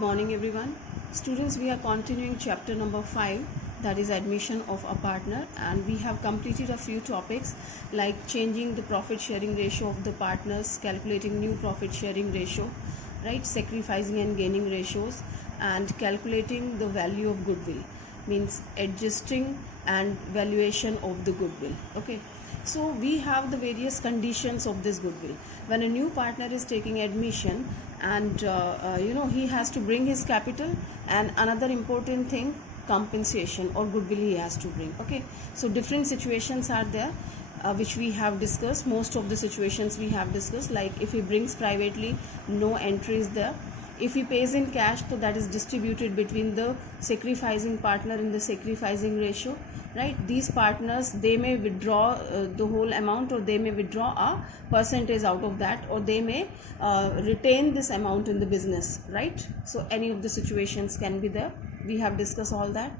morning everyone. Students, we are continuing chapter number 5, that is admission of a partner, and we have completed a few topics like changing the profit sharing ratio of the partners, calculating new profit sharing ratio, right, sacrificing and gaining ratios, and calculating the value of goodwill, means adjusting and valuation of the goodwill. Okay, so we have the various conditions of this goodwill. When a new partner is taking admission, and he has to bring his capital, and another important thing, compensation or goodwill he has to bring. Okay, so different situations are there which we have discussed. Most of the situations we have discussed, like if he brings privately, no entry is there. If he pays in cash, so that is distributed between the sacrificing partner in the sacrificing ratio, right? These partners, they may withdraw the whole amount, or they may withdraw a percentage out of that, or they may retain this amount in the business, right? So any of the situations can be there. We have discussed all that.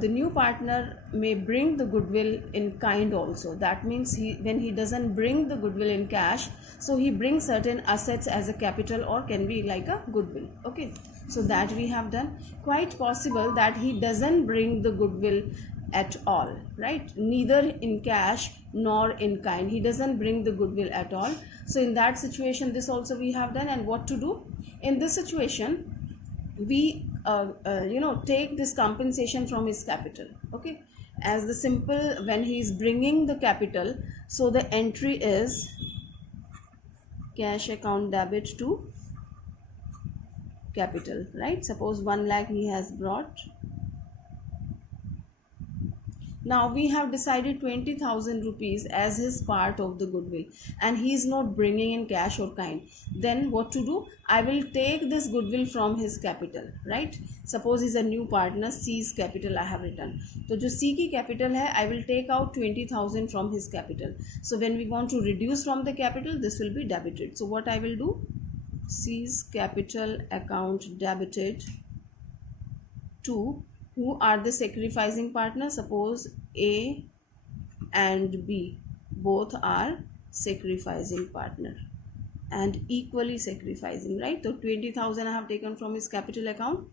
The new partner may bring the goodwill in kind also. That means when he doesn't bring the goodwill in cash, so he brings certain assets as a capital, or can be like a goodwill. Okay, so that we have done. Quite possible that he doesn't bring the goodwill at all, right? Neither in cash nor in kind. He doesn't bring the goodwill at all. So in that situation, this also we have done. And what to do in this situation? We take this compensation from his capital. Okay, as the simple, when he is bringing the capital, so the entry is cash account debit to capital, right? Suppose 1 lakh he has brought. Now we have decided 20,000 rupees as his part of the goodwill, and he is not bringing in cash or kind. Then what to do? I will take this goodwill from his capital, right? Suppose he's a new partner, C's capital I have written. So जो C की capital है, I will take out 20,000 from his capital. So when we want to reduce from the capital, this will be debited. So what I will do? C's capital account debited to who are the sacrificing partners? Suppose A and B both are sacrificing partner and equally sacrificing, right? So 20,000 I have taken from his capital account,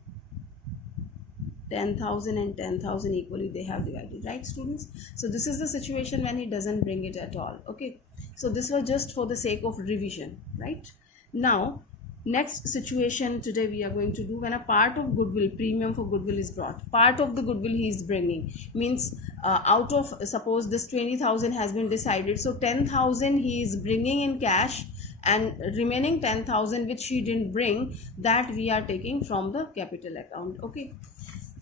10,000 and 10,000 equally they have divided, right, students? So this is the situation when he doesn't bring it at all. Okay, so this was just for the sake of revision, right? Now next situation today we are going to do, when a part of goodwill, premium for goodwill is brought, part of the goodwill he is bringing, means out of, suppose this 20,000 has been decided, so 10,000 he is bringing in cash, and remaining 10,000 which he didn't bring, that we are taking from the capital account. Okay,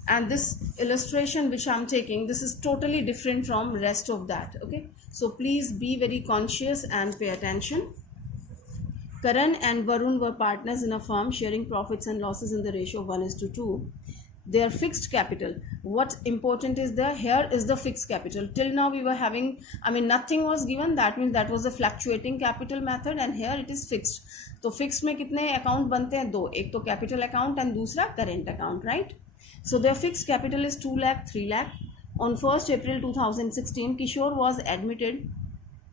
and this illustration which I'm taking, this is totally different from rest of that. Okay, so please be very conscious and pay attention. Karan and Varun were partners in a firm, sharing profits and losses in the ratio of 1:2. Their fixed capital, what important is there here is the fixed capital. Till now we were having, nothing was given, that means that was a fluctuating capital method, and here it is fixed. तो fixed में कितने account बनते हैं? दो, एक तो capital account and दूसरा current account, right? So their fixed capital is 2 lakh, 3 lakh. On 1st April 2016, Kishore was admitted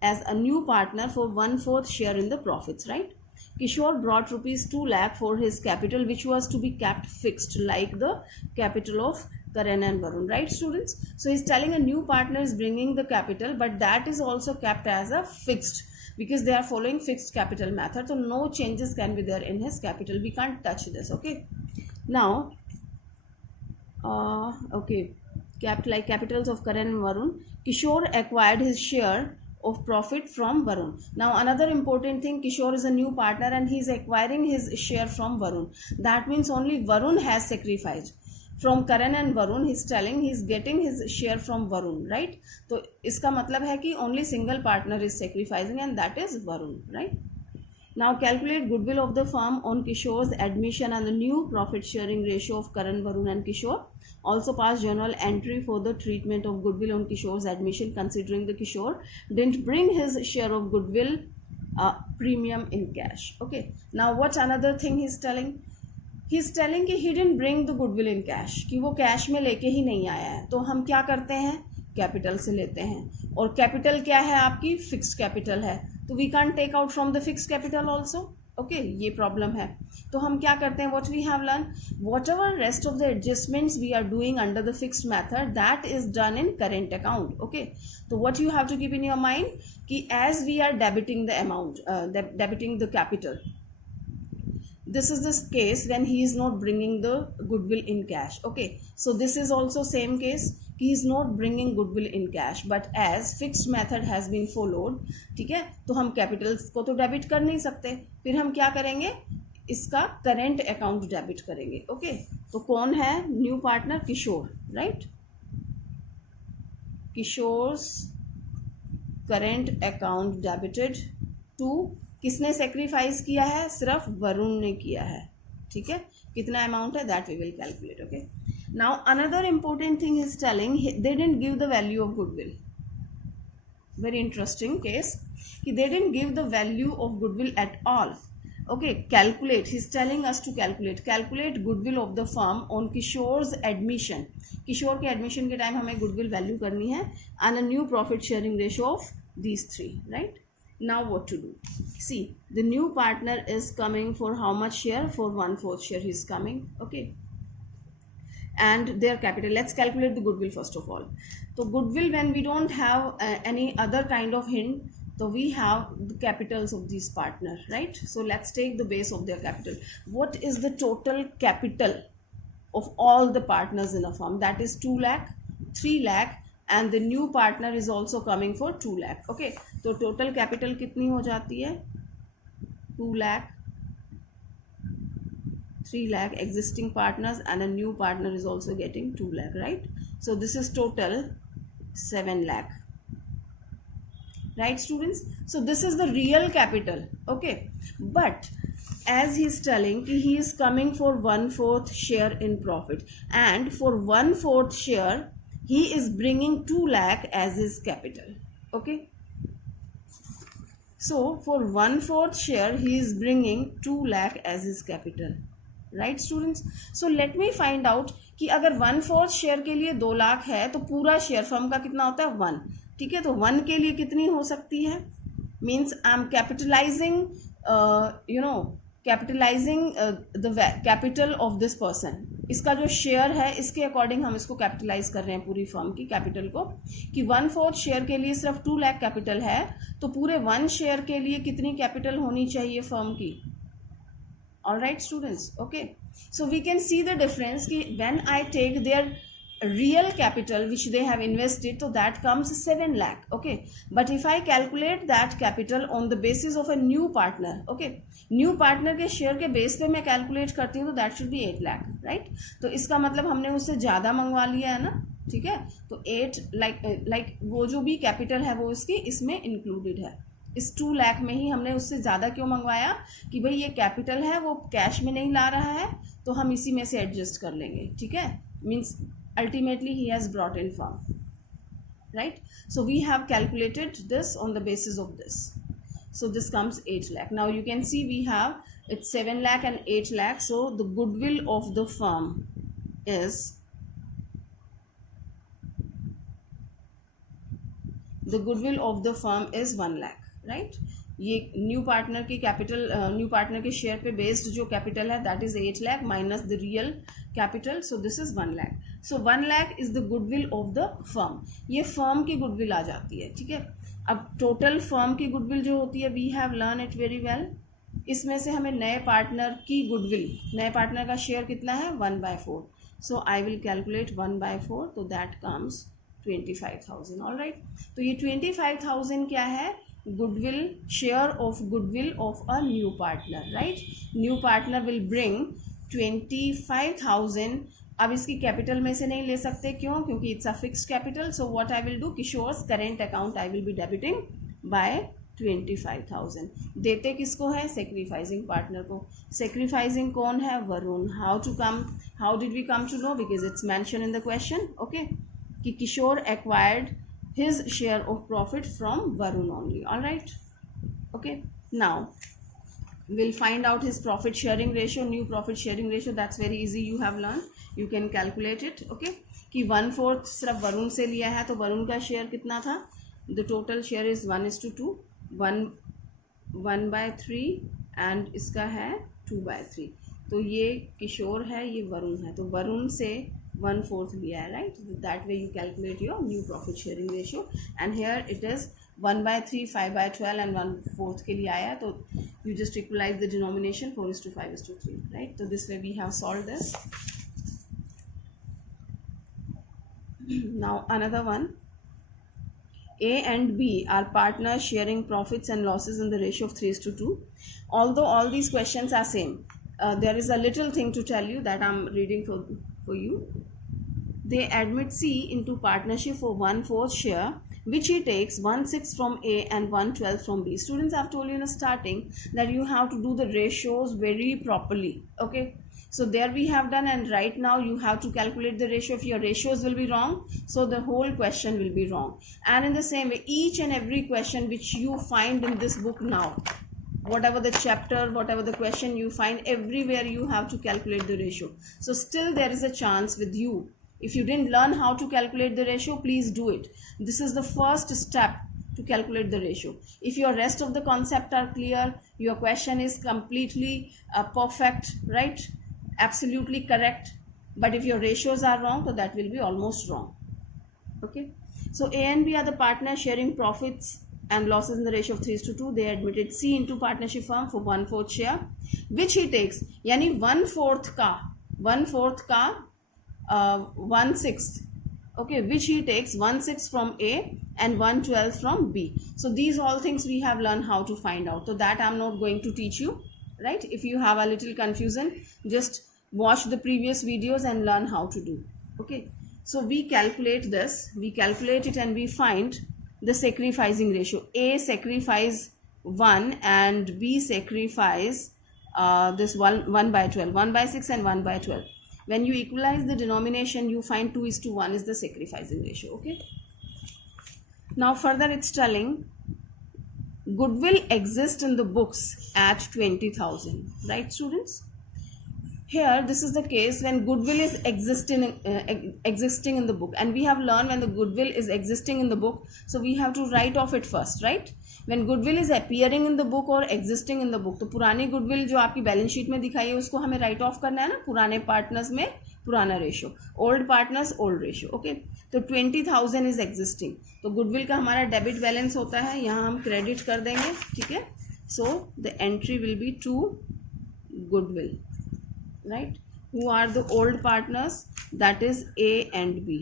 as a new partner for 1/4 share in the profits, right? Kishore brought rupees 2 lakh for his capital, which was to be kept fixed like the capital of Karan and Varun, right, students? So he's telling a new partner is bringing the capital, but that is also kept as a fixed, because they are following fixed capital method, so no changes can be there in his capital. We can't touch this. Okay, now like capitals of Karan and Varun, Kishore acquired his share of profit from Varun. Now another important thing, Kishore is a new partner and he is acquiring his share from Varun. That means only Varun has sacrificed. From Karan and Varun, he is telling he is getting his share from Varun, right? So इसका मतलब है कि only single partner is sacrificing, and that is Varun, right? Now calculate goodwill of the firm on Kishore's admission and the new profit sharing ratio of Karan, Varun and Kishore. Also pass journal entry for the treatment of goodwill on Kishore's admission, considering the Kishore didn't bring his share of goodwill premium in cash. Okay, now what another thing he's telling? He's telling कि he didn't bring the goodwill in cash, कि वो cash में लेके ही नहीं आया है. तो हम क्या करते हैं? कैपिटल से लेते हैं, और कैपिटल क्या है आपकी? फिक्स्ड कैपिटल है, तो we can take out from the fixed capital also. Okay ये प्रॉब्लम है. तो हम क्या करते हैं, what we have learn, whatever rest of the adjustments we are doing under the fixed method that is done in current account. Okay, तो what you have to keep in your mind कि as we are debiting the amount, debiting the capital, this is this case when he is not bringing the goodwill in cash. Okay, so this is also same case, he is not bringing goodwill in cash, but as fixed method has been followed, ठीक है, तो हम Capitals को तो debit कर नहीं सकते, फिर हम क्या करेंगे, इसका करेंट अकाउंट डेबिट करेंगे. ओके, तो कौन है new partner, Kishore, right, Kishore's current account debited to, किसने सेक्रीफाइस किया है, सिर्फ वरुण ने किया है. ठीक है, कितना अमाउंट है that we will calculate. Okay, now another important thing is telling they didn't give the value of goodwill. Very interesting case कि they didn't give the value of goodwill at all. Okay, calculate, he is telling us to calculate goodwill of the firm on Kishore's admission. Kishore के admission के time हमें goodwill value करनी है and a new profit sharing ratio of these three, right. Now what to do? See, the new partner is coming for how much share? For 1/4 share he is coming. Okay, and their capital, let's calculate the goodwill first of all. So goodwill, when we don't have any other kind of hint, so we have the capitals of these partner, right? So let's take the base of their capital. What is the total capital of all the partners in a firm? That is 2 lakh, 3 lakh, and the new partner is also coming for 2 lakh. Okay, तो total capital कितनी हो जाती है, 2 lakh, 3 lakh existing partners and a new partner is also getting 2 lakh, right? So this is total 7 lakh, right students? So this is the real capital. Okay, but as he is telling कि he is coming for 1/4 share in profit, and for 1/4 share he is bringing 2 lakh as his capital. Okay, so for 1/4 share he is bringing 2 lakh as his capital, right students? So let me find out कि अगर 1/4 share के लिए 2 लाख है तो पूरा share firm का कितना होता है, 1. ठीक है, तो 1 के लिए कितनी हो सकती है, means I am capitalising the capital of this person. इसका जो शेयर है इसके अकॉर्डिंग हम इसको कैपिटलाइज कर रहे हैं पूरी फर्म की कैपिटल को, कि 1/4 शेयर के लिए सिर्फ 2 लाख कैपिटल है, तो पूरे 1 शेयर के लिए कितनी कैपिटल होनी चाहिए फर्म की. Alright students, okay, so we can see the difference कि when I take their real capital which they have invested, so that comes 7 lakh. Okay, but if I calculate that capital on the basis of a new partner, okay, new partner के share के base पे मैं calculate करती हूँ, तो that should be 8 lakh, right? तो इसका मतलब हमने उससे ज़्यादा मंगवा लिया है ना. ठीक है, तो 8 लाइक वो जो भी कैपिटल है वो इसकी इसमें इंक्लूडेड है. इस 2 लाख में ही हमने उससे ज़्यादा क्यों मंगवाया, कि भाई ये कैपिटल है वो कैश में नहीं ला रहा है, तो हम इसी में से एडजस्ट कर लेंगे. ठीक है, means ultimately he has brought in firm, right? So we have calculated this on the basis of this. So this comes 8 lakh. Now you can see we have it's 7 lakh and 8 lakh. So the goodwill of the firm is the goodwill of the firm is 1 lakh, right? ये new partner की capital, new partner के share पे based जो capital है that is 8 lakh minus the real capital, so this is 1 lakh. So 1 lakh is the goodwill of the firm. ये firm की goodwill आ जाती है. ठीक है, अब टोटल फर्म की गुडविल जो होती है, we have learn it very well. इसमें से हमें नए पार्टनर की गुडविल, नए पार्टनर का शेयर कितना है, 1/4. सो आई विल कैलकुलेट 1/4, तो दैट कम्स 25,000. ऑल राइट, तो ये 25,000 क्या है, goodwill, share of goodwill of a new partner, right? New partner will bring 25,000. अब इसकी कैपिटल में से नहीं ले सकते, क्यों, क्योंकि it's a fixed capital. So what I will do, Kishore's current account I will be debiting by 25,000. देते किसको है, सेक्रीफाइजिंग पार्टनर को. सेक्रीफाइजिंग कौन है, Varun. How did we come to know, because it's mention in the question. Okay, कि Kishore acquired his share of profit from Varun only. All right, okay, now we'll find out his profit sharing ratio, new profit sharing ratio. That's very easy, you have learned, you can calculate it. Okay, कि 1/4 सिर्फ वरुण से लिया है, तो वरुण का share कितना था, the total share is 1:2, 1/3 and इसका है 2/3. तो ये किशोर है, ये वरुण है, तो वरुण से 1/4 लिया है, right. That way you calculate your new profit sharing ratio. And here it is 1/3, 5/12 and 1/4 के लिए आया, तो you just equalize the denomination 4:5:3, right. So this way we have solved this. Now another one, A and B are partners sharing profits and losses in the ratio of 3:2. Although all these questions are same, there is a little thing to tell you that I'm reading for you. They admit C into partnership for 1/4 share, which he takes 1/6 from A and 1/12 from B. Students, I've told you in the starting that you have to do the ratios very properly. Okay, so there we have done, and right now you have to calculate the ratio. If your ratios will be wrong, so the whole question will be wrong. And in the same way, each and every question which you find in this book now, whatever the chapter, whatever the question you find, everywhere you have to calculate the ratio. So still there is a chance with you. If you didn't learn how to calculate the ratio, please do it. This is the first step to calculate the ratio. If your rest of the concept are clear, your question is completely perfect, right? Absolutely correct. But if your ratios are wrong, so that will be almost wrong. Okay. So A and B are the partners sharing profits and losses in the ratio of 3:2. They admitted C into partnership firm for 1/4 share, which he takes. यानी 1/4 का 1/6, okay, which he takes 1/6 from A and 1/12 from B. So these all things we have learned how to find out. So that I'm not going to teach you, right? If you have a little confusion, just watch the previous videos and learn how to do. Okay, so we calculate this, we calculate it, and we find the sacrificing ratio. A sacrifice 1 and B sacrifice this 1/12, 1/6 and 1/12. When you equalize the denomination, you find 2:1 is the sacrificing ratio. Okay, now further it's telling goodwill exists in the books at 20,000, right students? Here this is the case when goodwill is existing in the book, and we have learned when the goodwill is existing in the book, so we have to write off it first, right? When goodwill is appearing in the book or existing in the book, तो पुरानी goodwill जो आपकी balance sheet में दिखाई है उसको हमें right of करना है ना. पुराने पार्टनर्स में पुराना ratio, old partners old ratio. Okay, तो 20,000 इज एग्जिस्टिंग, तो गुडविल का हमारा डेबिट बैलेंस होता है, यहाँ हम क्रेडिट कर देंगे. ठीक है, so the entry will be to goodwill, right? Who are the old partners? That is A and B.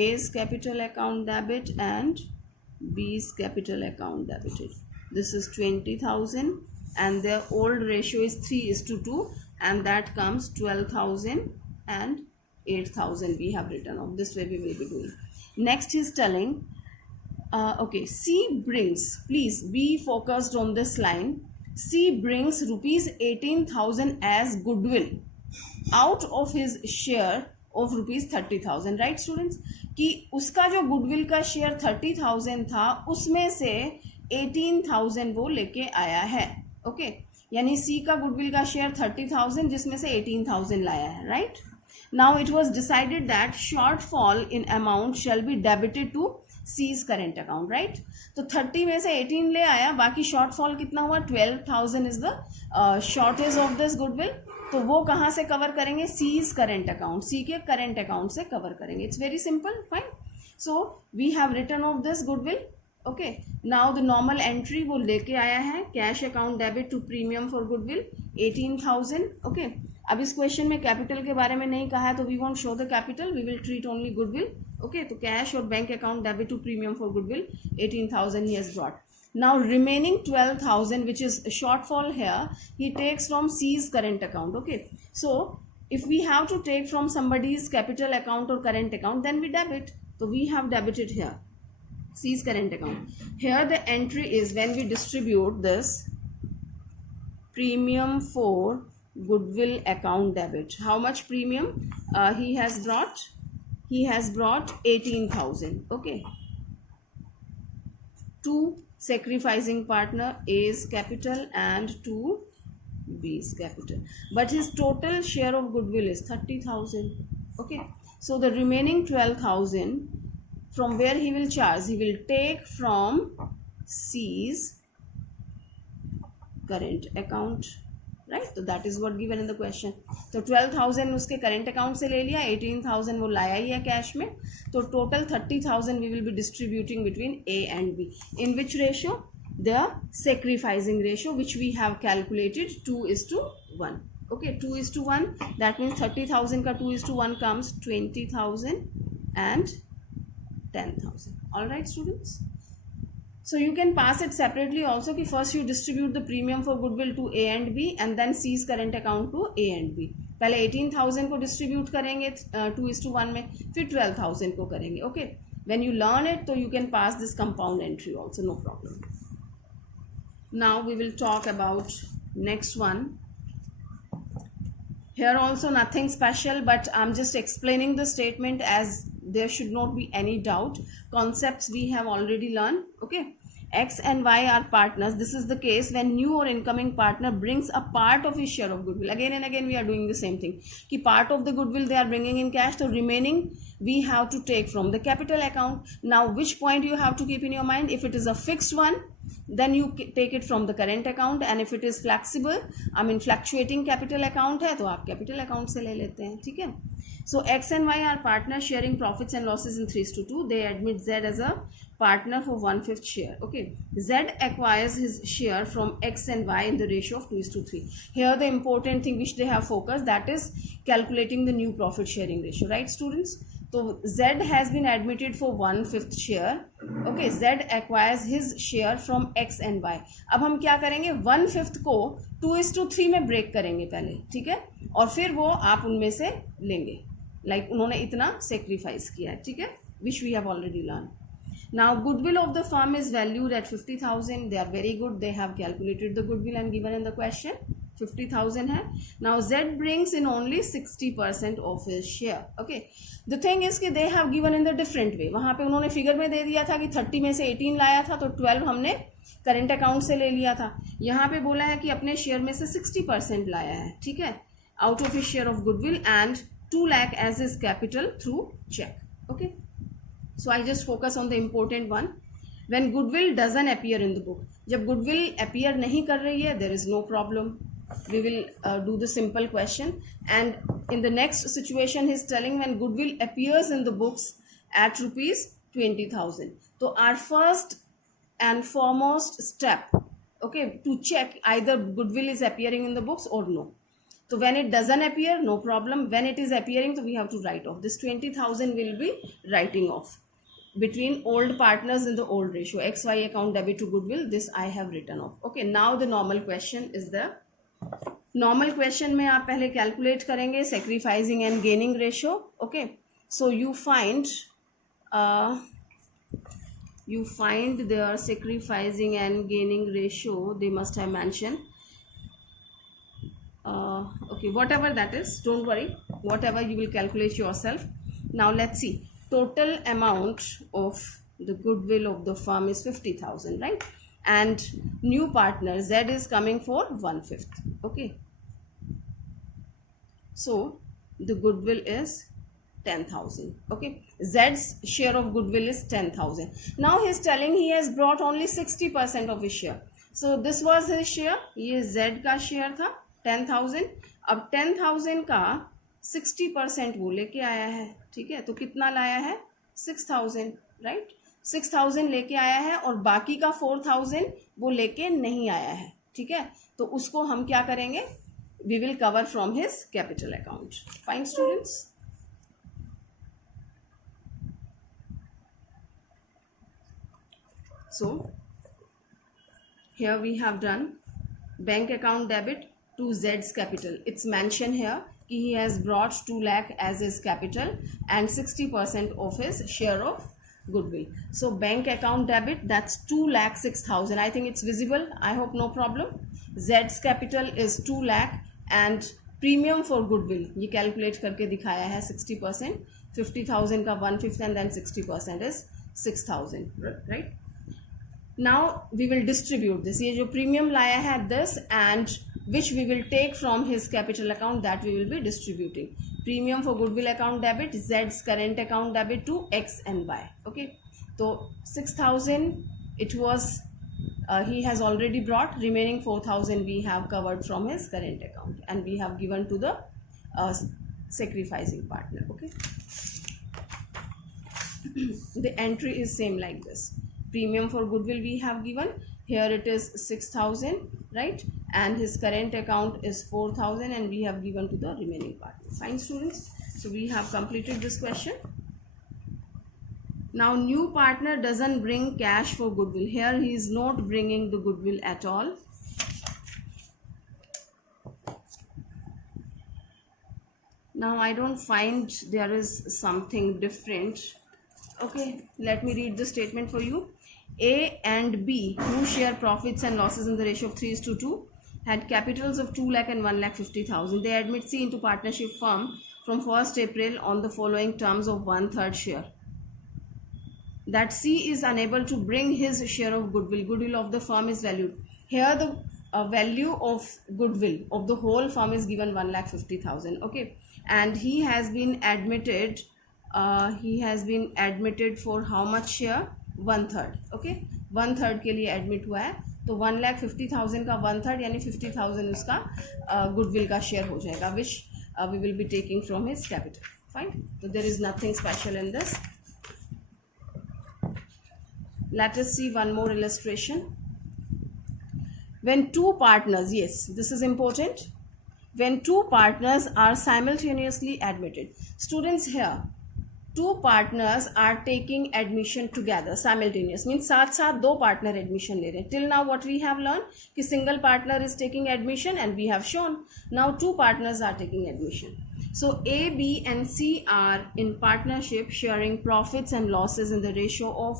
A's capital account debit and B's capital account debited. This is 20,000 and their old ratio is 3:2, and that comes 12,000 and 8,000 we have written off. This way we will be doing. Next is telling, okay, C brings, please be focused on this line. C brings rupees 18,000 as goodwill out of his share of rupees 30,000, right students? कि उसका जो goodwill का share 30,000 था उसमें से 18,000 वो लेके आया है. ओके, यानी सी का गुडविल का शेयर 30,000 जिसमें से 18,000 लाया है, right? Now it was decided that shortfall in amount shall be debited to C's current account, right? तो 30 में से 18 ले आया, बाकी शॉर्टफॉल कितना हुआ? 12,000 is the shortage of this goodwill. तो वो कहाँ से कवर करेंगे? सीज करेंट अकाउंट, सी के करेंट अकाउंट से कवर करेंगे. It's very simple, fine. So we have written off this goodwill. Okay, now the normal entry वो लेके आया है, cash account debit to premium for goodwill 18,000. Okay, अब इस question में कैपिटल के बारे में नहीं कहा है, तो we won't show the capital, we will treat only goodwill. Okay, तो कैश और bank account debit to premium for goodwill 18,000 he has brought. Now remaining 12,000 which is a shortfall here, he takes from C's current account. Okay, so if we have to take from somebody's capital account or current account, then we debit. So we have debited here C's current account. Here the entry is when we distribute this premium for goodwill account debit. How much premium he has brought? He has brought 18,000. Okay, to sacrificing partner A's capital and to B's capital, but his total share of goodwill is 30,000. Okay, so the remaining 12,000 from where he will charge? He will take from C's current account, right? So that is what given in the question. तो 12,000 उसके current account से ले लिया, 18,000 वो लाया ही है cash में, तो total 30,000 we will be distributing between A and B. In which ratio? The sacrificing ratio, which we have calculated 2:1. Okay, 2:1. That means 30,000 का 2:1 comes 20,000 and 10,000. All right, students. So you can pass it separately also कि first you distribute the premium for goodwill to A and B and then C's current account to A and B. पहले 18,000 को distribute करेंगे 2:1 में, फिर 12,000 को करेंगे. Okay, when you learn it, so you can pass this compound entry also, no problem. Now we will talk about next one. Here also nothing special, but I'm just explaining the statement as there should not be any doubt. Concepts we have already learned. Okay, X and Y are partners. This is the case when new or incoming partner brings a part of his share of goodwill. Again and again we are doing the same thing. Ki part of the goodwill they are bringing in cash, so remaining we have to take from the capital account. Now which point you have to keep in your mind? If it is a fixed one, then you take it from the current account, and if it is flexible, I mean fluctuating capital account है तो आप capital account से ले लेते हैं. ठीक है. So X and Y are partners sharing profits and losses in 3:2. They admit Z as a partner for 1/5 share. Okay, Z acquires his share from X and Y in the ratio of 2:3. Here the important thing which they have focused, that is calculating the new profit sharing ratio, right students? So Z has been admitted for 1/5 share. Okay, Z acquires his share from X and Y. अब हम क्या करेंगे, 1/5 को 2:3 में break करेंगे पहले, ठीक है, और फिर वो आप उनमें से लेंगे. Like उन्होंने इतना सेक्रीफाइस किया है, ठीक है, which we have already learned. Now goodwill of the firm is valued at 50,000. They are very good. They have calculated the goodwill and given in the question 50,000 है. Now Z brings in only 60% of his share. Okay. The thing is कि they have given in the different way. वहाँ पे उन्होंने figure में दे दिया था कि 30 में से 18 लाया था तो 12 हमने करंट अकाउंट से ले लिया था. यहाँ पे बोला है कि अपने शेयर में से 60% लाया है, ठीक है, out of his share of goodwill and 2 lakh as his capital through check. Okay. So I just focus on the important one. When goodwill doesn't appear in the book, जब goodwill appear नहीं कर रही है, there is no problem. We will do the simple question. And in the next situation, he is telling when goodwill appears in the books at rupees 20,000. So our first and foremost step, okay, to check either goodwill is appearing in the books or no. So when it doesn't appear, no problem. When it is appearing, so we have to write off. This 20,000 will be writing off between old partners in the old ratio. XY account debit to goodwill, this I have written off. Okay, now the normal question is the normal question में आप पहले calculate करेंगे sacrificing and gaining ratio. Okay, so you find their sacrificing and gaining ratio, they must have mentioned. Okay, whatever that is, don't worry, whatever you will calculate yourself. Now let's see, total amount of the goodwill of the firm is 50,000, right? And new partner Z is coming for 1/5. Okay, so the goodwill is 10,000. Okay, Z's share of goodwill is 10,000. Now he is telling he has brought only 60% of his share. So this was his share, ये Z का share था 10,000. अब 10,000 का 60% वो लेके आया है, ठीक है, तो कितना लाया है, 6,000, राइट. 6,000 लेके आया है और बाकी का 4,000 वो लेके नहीं आया है, ठीक है, तो उसको हम क्या करेंगे, we will cover from his capital account. Fine students. So here we have done bank account debit to Z's capital. It's mentioned here he has brought 2 lakh as his capital and 60% of his share of goodwill. So bank account debit, that's 2,06,000. I think it's visible. I hope no problem. Z's capital is 2 lakh and premium for goodwill ये calculate करके दिखाया है 60%. 50,000 का 1/5 and then 60% is 6,000, right? Now we will distribute this. ये जो premium लाया है this and which we will take from his capital account, that we will be distributing. Premium for goodwill account debit, Z's current account debit to X and Y. Okay, so 6,000 it was he has already brought. Remaining 4,000 we have covered from his current account, and we have given to the sacrificing partner. Okay. The entry is same like this. Premium for goodwill we have given. Here it is 6,000, right? And his current account is 4,000, and we have given to the remaining partner. Fine, students. So we have completed this question. Now new partner doesn't bring cash for goodwill. Here he is not bringing the goodwill at all. Now I don't find there is something different. Okay, let me read the statement for you. A and B, who share profits and losses in the ratio of 3:2, had capitals of 2 lakh and 1,50,000. They admit C into partnership firm from 1st April on the following terms of 1/3 share. That C is unable to bring his share of goodwill. Goodwill of the firm is valued. Here the value of goodwill of the whole firm is given 1,50,000. Okay, and he has been admitted. For how much share? 1/3. Okay, 1/3 के लिए admit हुआ है, तो 1,50,000 का 1/3 यानी 50,000 उसका goodwill का share हो जाएगा, which we will be taking from his capital. Fine. So there is nothing special in this. Let us see one more illustration. When two partners, yes, this is important. When two partners are simultaneously admitted. Students, here two partners are taking admission together simultaneous, means साथ साथ दो partner admission ले रहे हैं. Till now what we have learned कि single partner is taking admission, and we have shown now two partners are taking admission. So A, B and C are in partnership sharing profits and losses in the ratio of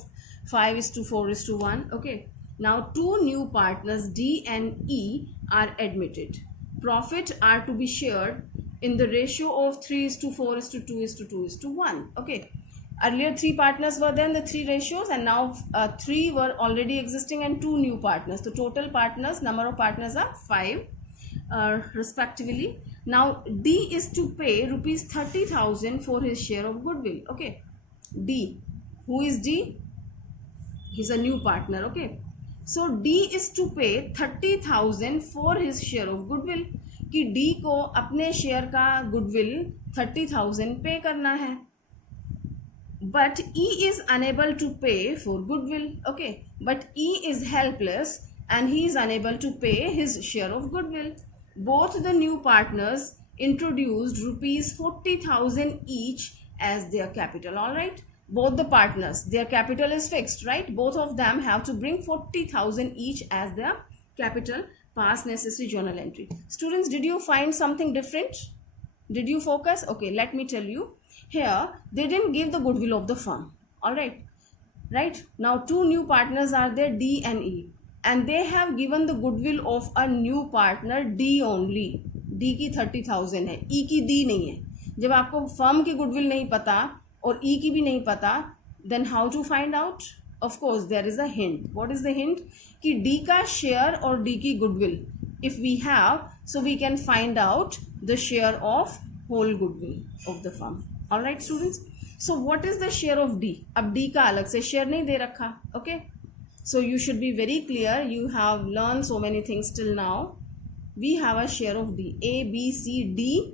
5:4:1. Okay, now two new partners D and E are admitted. Profit are to be shared in the ratio of 3:4:2:2:1. Okay, earlier 3 partners were there in the 3 ratios, and now 3 were already existing and 2 new partners. The total partners, number of partners are 5 respectively. Now D is to pay rupees 30,000 for his share of goodwill. Okay, D, who is D? He's a new partner. Okay, so D is to pay 30,000 for his share of goodwill. कि D को अपने share का goodwill 30,000 पे करना है, but E is unable to pay for goodwill. Okay, but E is helpless and he is unable to pay his share of goodwill. Both the new partners introduced rupees 40,000 each as their capital. All right, both the partners, their capital is fixed, right? Both of them have to bring 40,000 each as their capital. Pass necessary journal entry. Students, did you find something different? Did you focus? Okay, let me tell you. Here they didn't give the goodwill of the firm. All right, right? Now two new partners are there, D and E, and they have given the goodwill of a new partner D only. D की 30,000 है, E की D नहीं है. जब आपको firm की goodwill नहीं पता और E की भी नहीं पता, then how to find out? Of course there is a hint. What is the hint? कि D का share और D की goodwill if we have, so we can find out the share of whole goodwill of the firm. All right students, so what is the share of D? अब D का अलग से share नहीं दे रखा. Okay, so you should be very clear. You have learned so many things till now. We have a share of D. A, B, C, D,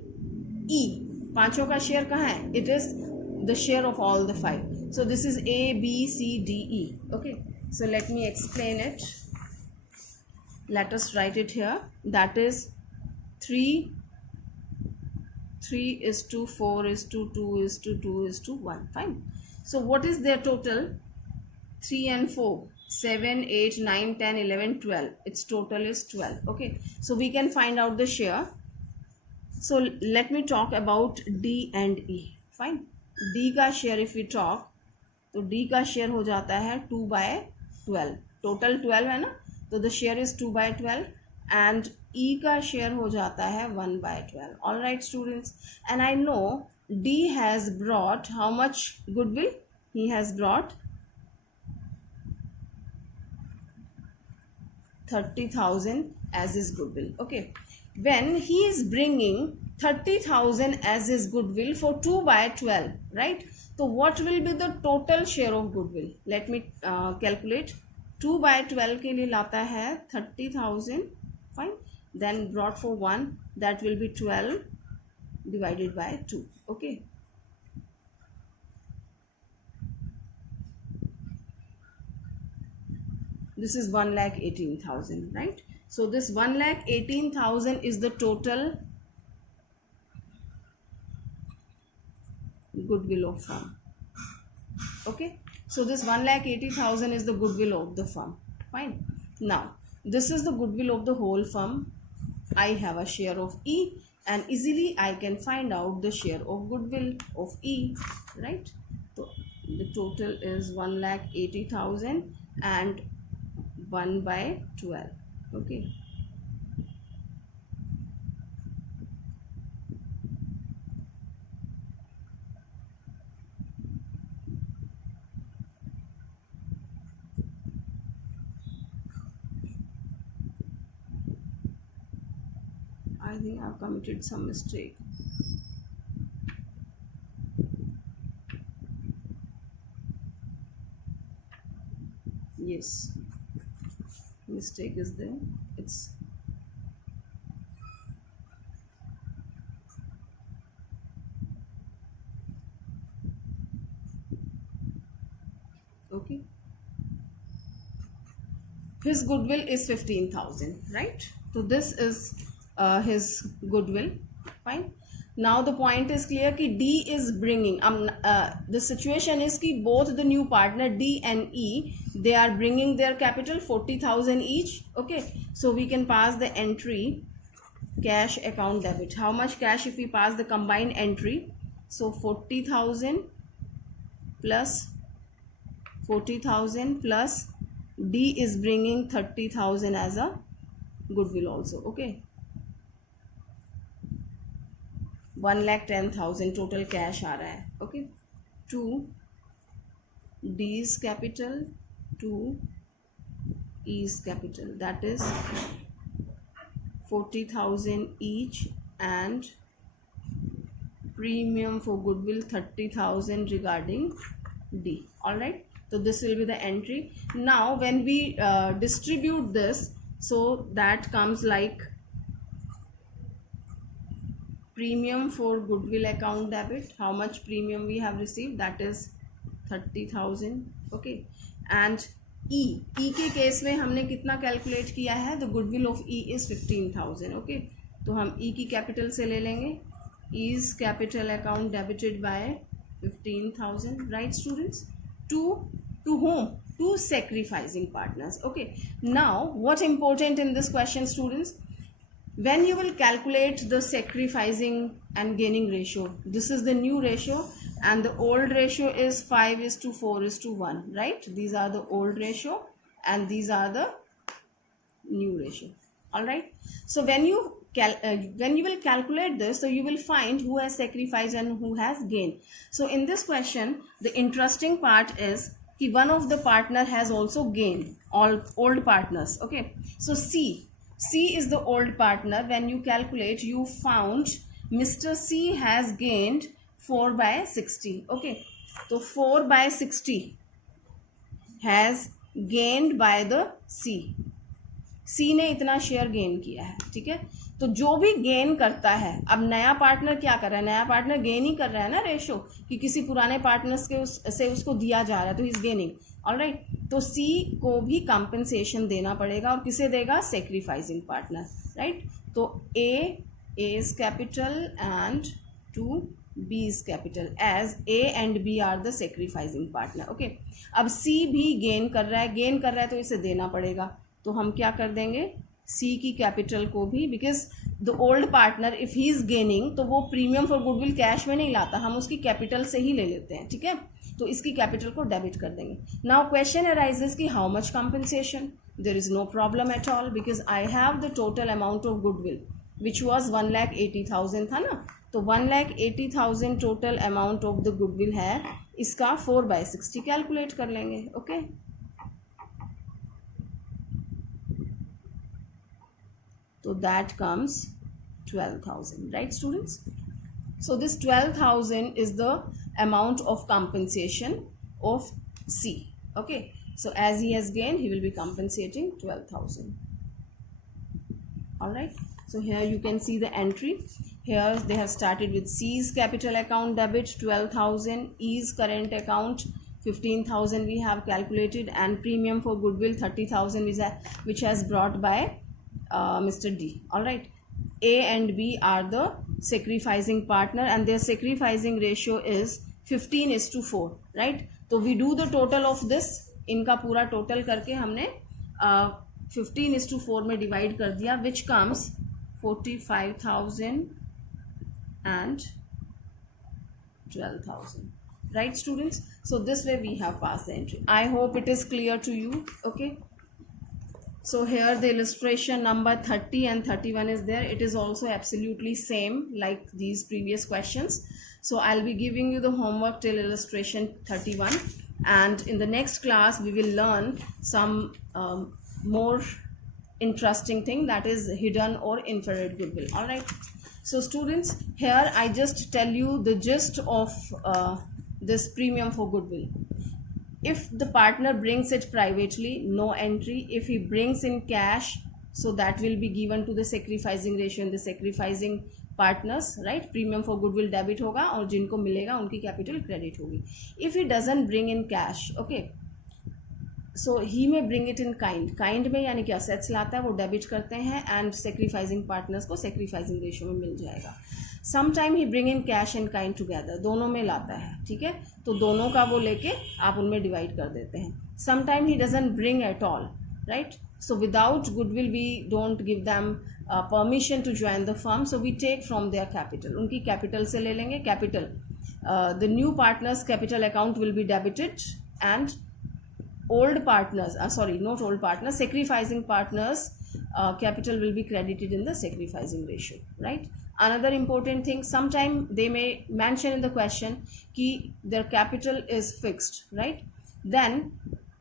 E. पांचों का share कहाँ है? It is the share of all the 5. So this is A, B, C, D, E. Okay, so let me explain it. Let us write it here. That is 3:4:2:2:1. Fine. So what is their total? 3 and 4, 7, 8, 9, 10, 11, 12. Its total is 12. Okay, so we can find out the share. So let me talk about D and E. Fine. D का share if we talk, तो D का share हो जाता है 2/12. Total 12 है ना, तो the share is 2/12, and E का share हो जाता है 1/12. All right students, and I know D has brought how much goodwill? He has brought 30,000 as his goodwill. Okay, when he is bringing 30,000 as his goodwill for 2/12, right? So what will be the total share of goodwill? Let me calculate. 2/12 के लिए लाता है 30,000, fine. Then brought for 1, that will be 12 divided by 2. Okay. This is 1,18,000, right? So this 1,18,000 is the total goodwill of firm. Okay. So this 1,80,000 is the goodwill of the firm. Fine. Now this is the goodwill of the whole firm. I have a share of E, and easily I can find out the share of goodwill of E, right? So the total is 1,80,000 and 1/12. Okay. I think I've committed some mistake. Yes, mistake is there. It's okay. His goodwill is 15,000, right? So this is his goodwill. Fine. Now the point is clear कि D is bringing the situation is कि both the new partner D and E, they are bringing their capital 40,000 each. Okay, so we can pass the entry cash account debit. How much cash if we pass the combined entry? So 40,000 plus 40,000 plus D is bringing 30,000 as a goodwill also. Okay, 1,10,000 total cash आ रहा है. Okay, to D's capital to E's capital, that is 40,000 each, and premium for goodwill 30,000 regarding D. All right, so this will be the entry. Now when we distribute this, so that comes like premium for goodwill account debit. How much premium we have received? That is 30,000. Okay, and E के case में हमने कितना calculate किया है? The goodwill of E is 15,000. Okay, तो हम E की capital से ले लेंगे. E's capital account debited by 15,000, right students? To whom? To sacrificing partners. Okay, now what important in this question, students? When you will calculate the sacrificing and gaining ratio, this is the new ratio and the old ratio is 5:4:1, right? These are the old ratio and these are the new ratio. All right, so when you will calculate this, so you will find who has sacrificed and who has gained. So in this question, the interesting part is that one of the partner has also gained, all old partners. Okay, so C is the old partner. When you calculate, you found Mr. C has gained 4/60. Okay, so 4/60 has gained by the C ने इतना share gain किया है. ठीक है, तो जो भी gain करता है, अब नया पार्टनर क्या कर रहा है? नया पार्टनर गेन ही कर रहा है ना, रेशो कि किसी पुराने पार्टनर्स के से उसको दिया जा रहा है, तो ही इज गेनिंग. ऑलराइट, तो सी को भी कंपनसेशन देना पड़ेगा. और किसे देगा? Sacrificing partner, right? तो A's capital and to B's capital, as A and B are the sacrificing partner. Okay, अब C भी गेन कर रहा है, तो इसे देना पड़ेगा. तो हम क्या कर देंगे? C की कैपिटल को भी, because the old partner if he is gaining, तो वो प्रीमियम फॉर गुडविल कैश में नहीं लाता, हम उसकी कैपिटल से ही ले लेते हैं. ठीक है, तो इसकी कैपिटल को डेबिट कर देंगे. नाउ क्वेश्चन अराइजेस कि how much compensation? There is no problem at all, because I have the total amount of goodwill which was 1,80,000 था ना, तो 1,80,000 total amount of the goodwill है. इसका 4/60 कैलकुलेट कर लेंगे. Okay, so that comes 12,000, right students? So this 12,000 is the amount of compensation of C. Okay, So as he has gained, he will be compensating 12,000. All right. So here you can see the entry. Here they have started with C's capital account debit 12,000, E's current account 15,000 we have calculated, and premium for goodwill 30,000 which has brought by Mr. D. All right. A and B are the sacrificing partner, and their sacrificing ratio is 15:4. Right. So we do the total of this. इनका पूरा total करके हमने 15:4 में divide कर दिया, which comes 45,000 and 12,000. Right, students? So this way we have passed the entry. I hope it is clear to you. Okay. So here the illustration number 30 and 31 is there. It is also absolutely same like these previous questions. So I'll be giving you the homework till illustration 31, and in the next class we will learn some more interesting thing, that is hidden or infrared goodwill. All right. So students, here I just tell you the gist of this premium for goodwill. If the partner brings it privately, no entry. If he brings in cash, so that will be given to the sacrificing ratio and the sacrificing partners, right? Premium for goodwill debit होगा और जिनको मिलेगा उनकी capital credit होगी. If he doesn't bring in cash, okay, so he may bring it in kind में यानी कि assets लाता है, वो debit करते हैं and sacrificing partners को sacrificing ratio में मिल जाएगा. Sometime he bring in cash and kind together, दोनों में लाता है, ठीक है, तो दोनों का वो लेके आप उनमें divide कर देते हैं. Sometime he doesn't bring at all, right? So without goodwill we don't give them permission to join the firm, so we take from their capital, उनकी capital से ले लेंगे. Capital, the new partners capital account will be debited, and old partners, not old partners, sacrificing partners capital will be credited in the sacrificing ratio, right? Another important thing, sometime they may mention in the question कि their capital is fixed, right? Then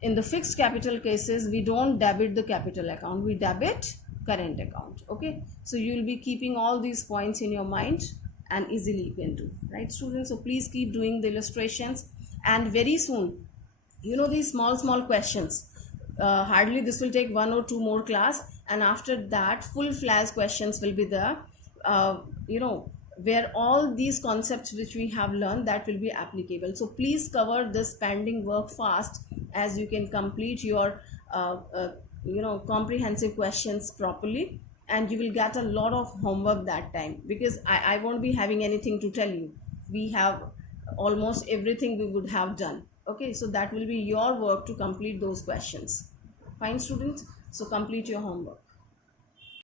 in the fixed capital cases we don't debit the capital account, we debit current account. Okay, so you will be keeping all these points in your mind and easily you can do, right, students? So please keep doing the illustrations, and very soon, you know, these small questions, hardly this will take 1 or 2 more class, and after that full flash questions will be there, you know, where all these concepts which we have learned, that will be applicable. So please cover this pending work fast, as you can complete your you know, comprehensive questions properly, and you will get a lot of homework that time, because I won't be having anything to tell you. We have almost everything we would have done. Okay, so that will be your work to complete those questions. Fine, students? So complete your homework.